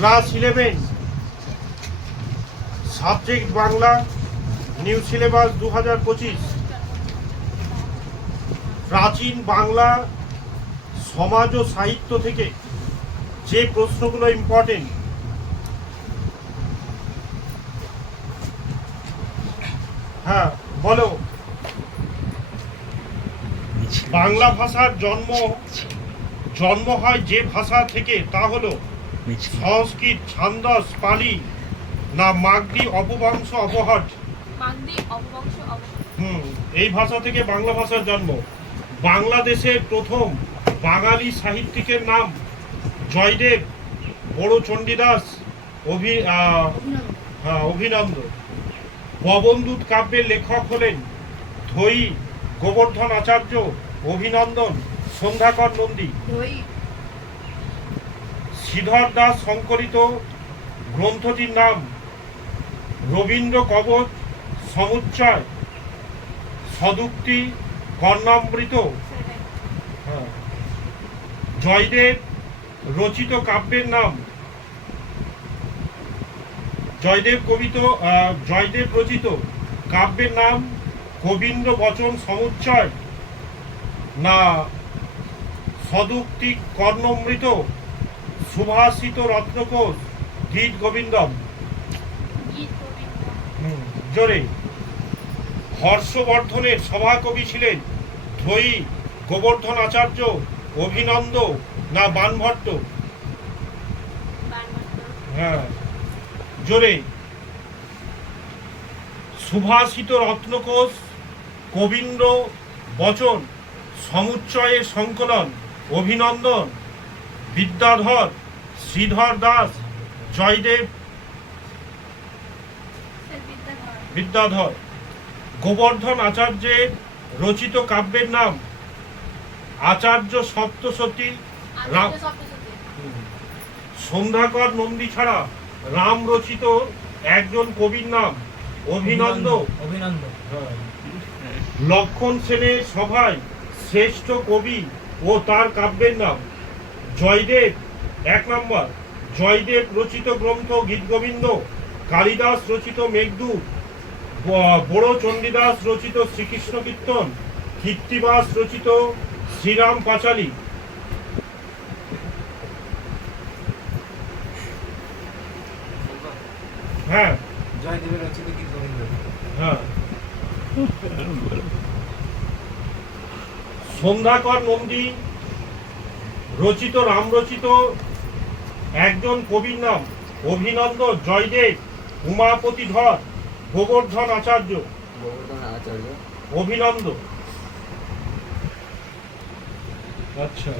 Class 11 subject Bangla, new syllabus 2025। প্রাচীন বাংলা সমাজ ও সাহিত্য থেকে যে প্রশ্নগুলো ইম্পর্টেন্ট, হ্যাঁ বলো। বাংলা ভাষার জন্ম হয় যে ভাষা থেকে তা হলো সংস্কৃত, ছান্দস, পালি না মাগধী, অপভ্রংশ, অপহট? এই ভাষা থেকে বাংলা ভাষার জন্ম। বাংলাদেশের প্রথম বাঙালি সাহিত্যিকের নাম জয়দেব, বড় চণ্ডীদাস, অভিনন্দ। পবনদূত কাব্যের লেখক হলেন ধৈ, গোবর্ধন আচার্য, অভিনন্দন, সন্ধ্যাকর নন্দী। শ্রীধর দাস সংকলিত গ্রন্থটির নাম রবীন্দ্র কবচ সমুচ্চয়, সদুক্তি, কর্ণামৃত। জয়দেব রচিত কাব্যের নাম জয়দেব রচিত কাব্যের নাম কবীন্দ্র বচন সমুচ্চয় না সদুক্তি, কর্ণামৃত, সুভাষিত রত্নকোষ, গীত গোবিন্দম? জোরে। হর্ষবর্ধনের সভাকবি ছিলেন ধৈ, গোবর্ধন আচার্য, অভিনন্দ না বাণভট্ট? হ্যাঁ জোরে। সুভাষিত রত্নকোষ, কবীন্দ্র বচন সমুচ্চয়ের সংকলন অভিনন্দন, বিদ্যাধর, শ্রীধর দাস, জয়দেব, বিদ্যাধর। গোবর্ধন আচার্যের রচিত কাব্যের নাম আচার্য সপ্তশতী। সন্ধ্যাকর নন্দী ছাড়া রাম রচিত একজন কবির নাম অভিনন্দ। লক্ষণ সেনের সভায় শ্রেষ্ঠ কবি ও তার কাব্যের নাম জয়দেব। 1 নম্বর, জয়দেব রচিত গ্রন্থ গীতগোবিন্দ, কালিদাস রচিত মেঘদূত, বড় চণ্ডীদাস রচিত শ্রীকৃষ্ণ কীর্তন, কীর্তিবাস রচিত শ্রীরাম পাঁচালী। হ্যাঁ জয়দেবের রচিত গীতগোবিন্দ। হ্যাঁ। সন্ধ্যাকর নন্দী রচিত রাম রচিত একজন কবির নাম অভিনন্দ, জয়দেব, উমাপতি ধর, গোবর্ধন আচার্য, অভিনন্দ। আচ্ছা,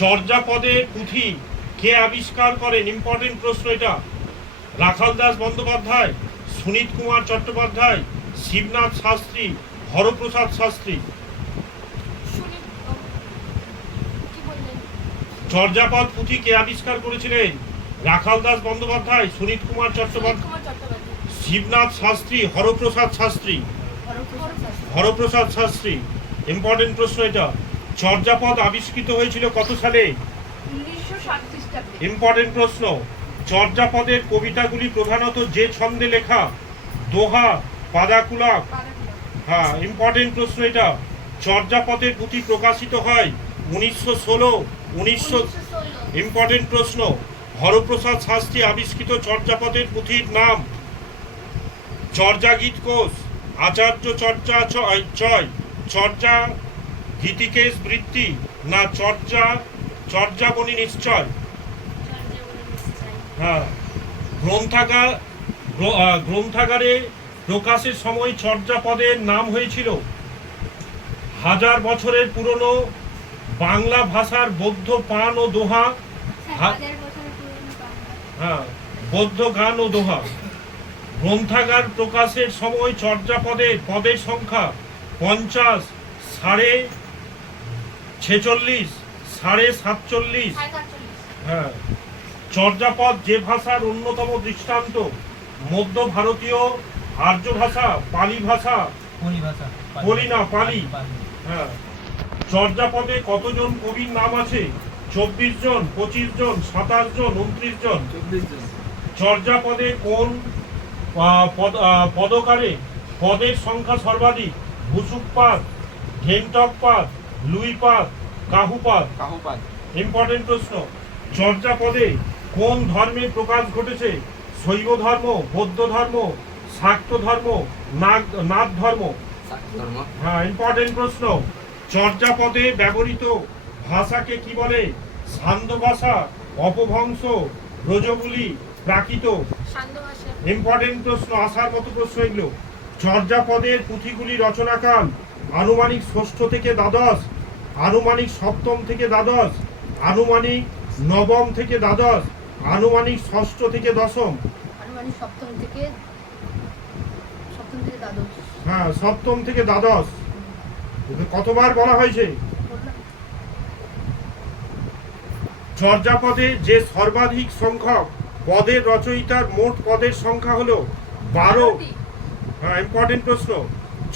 চর্যাপদের পুঁথি কে আবিষ্কার করেন? ইম্পর্টেন্ট প্রশ্ন এটা। রাখাল দাস বন্দ্যোপাধ্যায়, সুনীত কুমার চট্টোপাধ্যায়, শিবনাথ শাস্ত্রী, হরপ্রসাদ শাস্ত্রী? চর্যাপদ পুঁথি কে আবিষ্কার করেছিলেন? রাখাল দাস বন্দ্যোপাধ্যায়, সুনীত কুমার চট্টোপাধ্যায়, শিবনাথ শাস্ত্রী, হরপ্রসাদ শাস্ত্রী? হরপ্রসাদ শাস্ত্রী। ইম্পর্টেন্ট প্রশ্ন এটা। চর্যাপদ আবিষ্কৃত হয়েছিল কত সালে? 1907 খ্রিস্টাব্দে। ইম্পর্টেন্ট প্রশ্ন। চর্যাপদের কবিতাগুলি প্রধানত যে ছন্দে লেখা? দোহা, পাদাকুলাপ? হ্যাঁ ইম্পর্টেন্ট প্রশ্ন এটা। চর্যাপদের পুঁথি প্রকাশিত হয় 1916। ইম্পর্টেন্ট প্রশ্ন। হরপ্রসাদ শাস্ত্রী আবিষ্কৃত চর্যাপদের পুঁথির নাম চর্যা গীত কোষ, আচার্য চর্যা চয়, চর্যা গীতিকেশ বৃত্তি না চর্যাবনী নিশ্চয়? হ্যাঁ। গ্রন্থাগারে প্রকাশের সময় চর্যাপদের নাম হয়েছিল 1000 বছরের পুরনো বাংলা ভাষার বৌদ্ধ পান ও দোহা। হ্যাঁ, বৌদ্ধ গান ও দোহা। গ্রন্থাগার প্রকাশের সময় পদের সংখ্যা 50, 46, 47.5। হ্যাঁ। চর্যাপদ যে ভাষার অন্যতম দৃষ্টান্ত? মধ্য ভারতীয় আর্য ভাষা, পালি ভাষা? পালি। হ্যাঁ। চর্যাপদে কতজন কবির নাম আছে? 24 জন, 25 জন, 27 জন, 29 জন। 24 জন। চর্যাপদে কোন পদকারে পদের সংখ্যা সর্বাধিক? ভুসুকপাদ, ঘেন্টকপাদ, লুইপাদ, কাহুপাদ। কাহুপাদ। ইম্পর্টেন্ট প্রশ্ন। চর্যাপদে কোন ধর্মের প্রকাশ ঘটেছে? শৈব ধর্ম, বৌদ্ধ ধর্ম, শাক্ত ধর্ম, নাথ ধর্ম। ধর্ম। হ্যাঁ, ইম্পর্টেন্ট প্রশ্ন। চর্যাপদে ব্যবহৃত ভাষাকে কি বলে? সান্ধ্য ভাষা, অপভ্রংশ, ব্রজবুলি, প্রাকৃত। সান্ধ্য ভাষা। ইম্পর্টেন্ট প্রশ্ন, আসার মতো প্রশ্ন এগুলো। চর্যাপদের পুঁথিগুলি রচনাকাল আনুমানিক ষষ্ঠ থেকে দ্বাদশ, আনুমানিক সপ্তম থেকে দ্বাদশ, আনুমানিক নবম থেকে দ্বাদশ, আনুমানিক ষষ্ঠ থেকে দশম। আনুমানিক সপ্তম থেকে দ্বাদশ। হ্যাঁ, সপ্তম থেকে দ্বাদশ। এটা কতবার বলা হয়েছে? চর্যাপদে যে সর্বাধিক সংখ্যক পদের রচয়িতার মোট পদের সংখ্যা হলো 12। হ্যাঁ, ইম্পর্টেন্ট প্রশ্ন।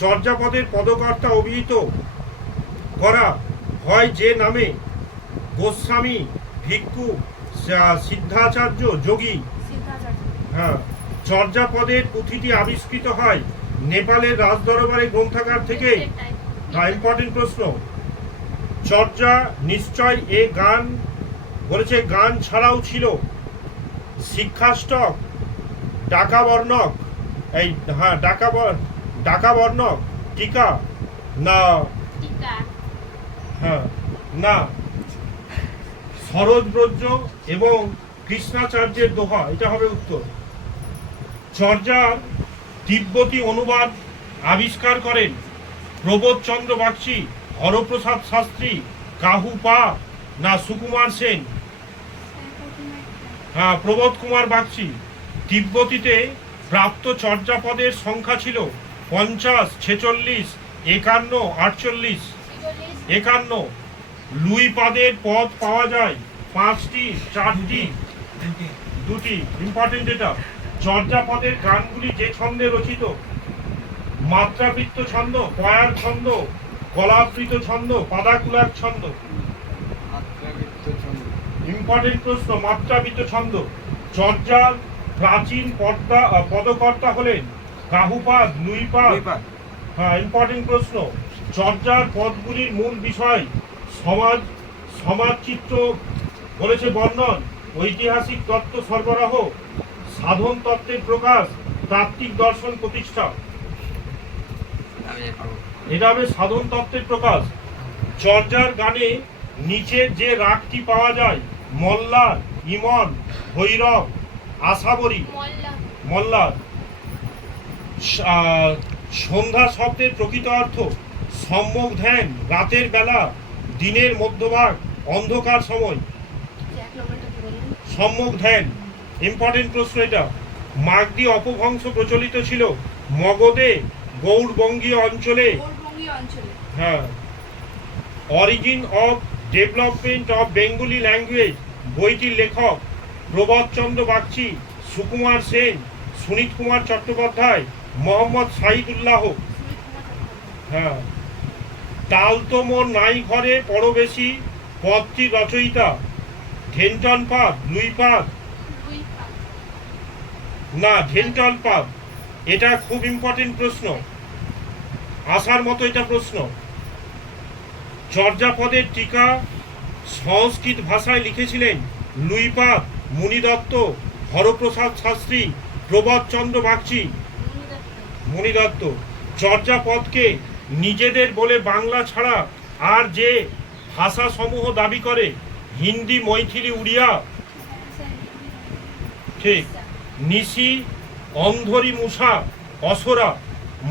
চর্যাপদের পদকর্তা অভিহিত করা হয় যে নামে? গোস্বামী, ভিক্ষু, সিদ্ধাচার্য, যোগী। হ্যাঁ। চর্যাপদের পুঁথিটি আবিষ্কৃত হয় নেপালের রাজদরবারের গ্রন্থাগার থেকে। হ্যাঁ, ইম্পর্টেন্ট প্রশ্ন। চর্যা নিশ্চয় এ গান বলেছে, গান ছাড়াও ছিল শিক্ষাষ্টক, ডাকাবর্ণক, এই হ্যাঁ ডাকাবর্ণক, টিকা, না হ্যাঁ না সরোজব্রজ এবং কৃষ্ণাচার্যের দোহা। এটা হবে উত্তর। চর্যার তিব্বতী অনুবাদ আবিষ্কার করেন প্রবোধচন্দ্র বাগচি, হরপ্রসাদ শাস্ত্রী, কাহু পা, না সুকুমার সেন? হ্যাঁ, প্রবোধ কুমার বাগচি। তিব্বতীতে প্রাপ্ত চর্যাপদের সংখ্যা ছিল 50, 46, 51, 48। 51। লুইপাদের পদ পাওয়া যায় 5টি, 4টি, 2টি। ইম্পর্টেন্ট এটা। চর্যাপদের গানগুলি যে ছন্দে রচিত? মাত্রাবৃত্ত ছন্দ, কয়ার ছন্দ, কলাবৃত ছন্দ, পাদাকুলার ছন্দ। ইম্পর্টেন্ট প্রশ্ন, মাত্রাবৃত ছন্দ। চর্যার প্রাচীন পদকর্তা হলেন কাহুপাদ, লুইপাদ। হ্যাঁ, ইম্পর্টেন্ট প্রশ্ন। চর্যার পদগুলির মূল বিষয় সমাজচিত্র বলেছে বর্ণন, ঐতিহাসিক তত্ত্ব সরবরাহ, সাধন তত্ত্বের প্রকাশ, তাত্ত্বিক দর্শন প্রতিষ্ঠা। এটা হবে সাধন তত্ত্বের প্রকাশ। চর্যার গানে নিচে যে রাগটি পাওয়া যায়? মল্লার, ইমন, ভৈরব, আশাবরী। মল্লার। সন্ধ্যা শব্দের প্রকৃত অর্থ? সম্যক ধ্যান, রাতের বেলা, দিনের মধ্যভাগ, অন্ধকার সময়। সম্যক ধ্যান। ইম্পর্টেন্ট প্রশ্ন এটা। মাগধী অপভ্রংশ প্রচলিত ছিল মগধে, গৌড়বঙ্গীয় অঞ্চলে। হ্যাঁ। Origin of development of Bengali language বইটির লেখক প্রবোধচন্দ্র বাগচি, সুকুমার সেন, সুনীত কুমার চট্টোপাধ্যায়, মোহাম্মদ সাইদুল্লাহ। হ্যাঁ। তালতো মোর নাই ঘরে পরবেশী পদটির রচয়িতা? ঘেন্টনপাদ, লুইপাদ, না ঘেন্টনপাদ। এটা খুব ইম্পর্টেন্ট প্রশ্ন, আসার মতো এটা প্রশ্ন। চর্যাপদের টিকা সংস্কৃত ভাষায় লিখেছিলেন লুইপাদ, মুনিদত্ত, হরপ্রসাদ শাস্ত্রী, প্রবোধচন্দ্র বাগচি। মুনিদত্ত। চর্যাপদকে নিজেদের বলে বাংলা ছাড়া আর যে ভাষা সমূহ দাবি করে? হিন্দি, মৈথিলি, উড়িয়া। ঠিক। নিশি, অন্ধরি, মুষা, অসরা।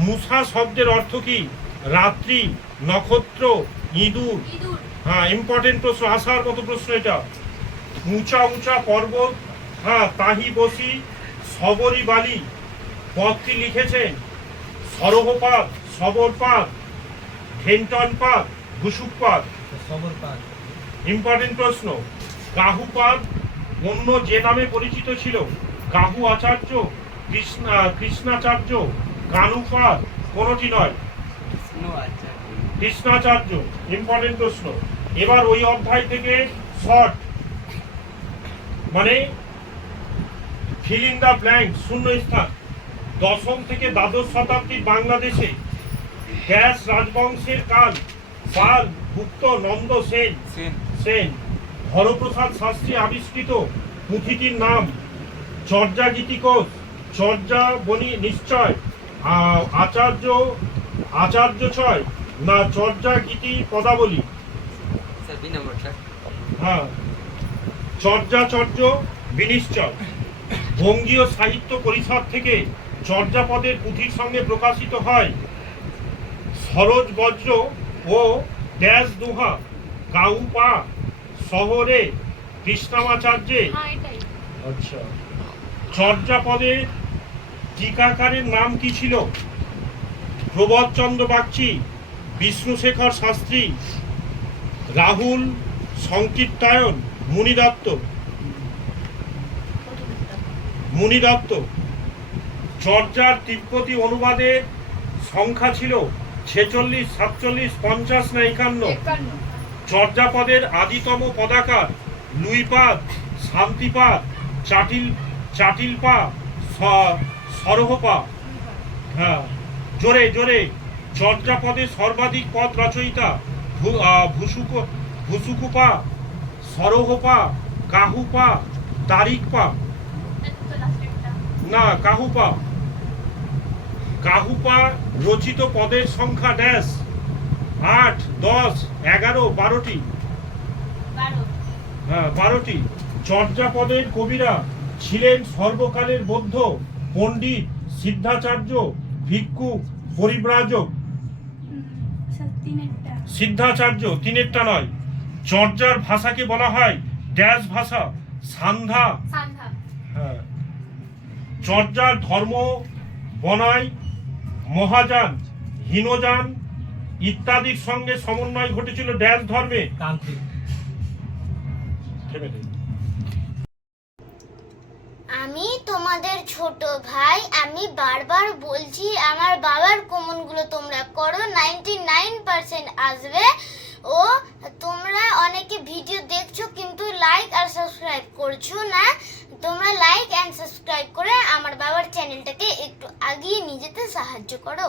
মুষা শব্দের অর্থ কি? রাত্রি, নক্ষত্র, ইঁদুর। হ্যাঁ, ইম্পর্টেন্ট প্রশ্ন, আসার মতো প্রশ্ন এটা। উঁচা উঁচা পর্বত, হ্যাঁ, তাহি বসি, সবরি বালি। পদটি লিখেছেন সরহপাদ, সবরপাদ, ঘেন্টনপাদ, ভুসুকপাদ। ইম্পর্টেন্ট প্রশ্ন। কাহুপাদ অন্য যে নামে পরিচিত ছিল? কাহু আচার্য, কৃষ্ণাচার্য, কানুপাদ, কোনটি নয়। কৃষ্ণাচার্য। ইম্পর্টেন্ট প্রশ্ন। এবার ওই অধ্যায় থেকে শর্ট মানে ফিল ইন দ্য ব্ল্যাঙ্ক, শূন্য স্থান। দশম থেকে দ্বাদশ শতাব্দীর বাংলাদেশে ড্যাশ রাজবংশের কাল, পাল, গুপ্ত, নন্দ, সেন। হরপ্রসাদ শাস্ত্রী আবিষ্কৃত পুঁথিটির নাম চর্যা গীতিকোষ, চর্যা বনি নিশ্চয়, আচার্যচয় না চর্যা গীতি পদাবলী। হ্যাঁ, চর্যাচর্য বিনিশ্চয়। বঙ্গীয় সাহিত্য পরিষদ থেকে চর্যাপদের পুঁথির সঙ্গে প্রকাশিত হয় সরোজ বজ্র ও ড্যাশ দুহা গাউপা শহরে কৃষ্ণামাচার্যে। আচ্ছা, চর্যাপদের টিকাকারের নাম কি ছিল? প্রবোধচন্দ্র বাগচি, বিষ্ণুশেখর শাস্ত্রী, রাহুল সংকীর্তায়ন, মুনি দত্ত। চর্যার তিব্বতী অনুবাদের সংখ্যা ছিল 46, 47, 50 না 51? চর্যাপদের আদিতম পদাকার লুইপাদ, শান্তিপাদ, চাটিলপা, সরহপা। হ্যাঁ, জোরে জোরে। চর্যাপদের সর্বাধিক পদ রচয়িতা ভুসুকুপা, সরহপা, কাহুপা, তারিকপা না কাহুপা। কাহুপা রচিত পদের সংখ্যা ড্যাশ 8, 10, 11, 12টি। হ্যাঁ, 12টি। চর্যাপদের কবিরা ছিলেন সর্বকালের বৌদ্ধ, পণ্ডিত, সিদ্ধাচার্য, ভিক্ষু, পরিব্রাজক। সিদ্ধাচার্য, তিনেরটা নয়। চর্যার ভাষাকে বলা হয় ড্যাশ ভাষা, সান্ধ্যা। হ্যাঁ, চর্যার ধর্ম বনাই, মহাযান, হীনযান ইত্যাদির সঙ্গে সমন্বয় ঘটেছিল ড্যাশ ধর্মে। আমি তোমাদের ছোট ভাই, আমি বারবার বলছি আমার বাবার কমেন্টগুলো তোমরা করো, 99% আসবে। ও তোমরা অনেকে ভিডিও দেখছো কিন্তু লাইক আর সাবস্ক্রাইব করছো না। তোমরা লাইক এন্ড সাবস্ক্রাইব করে আমার বাবার চ্যানেলটাকে একটু আগিয়ে নিয়ে যেতে সাহায্য করো।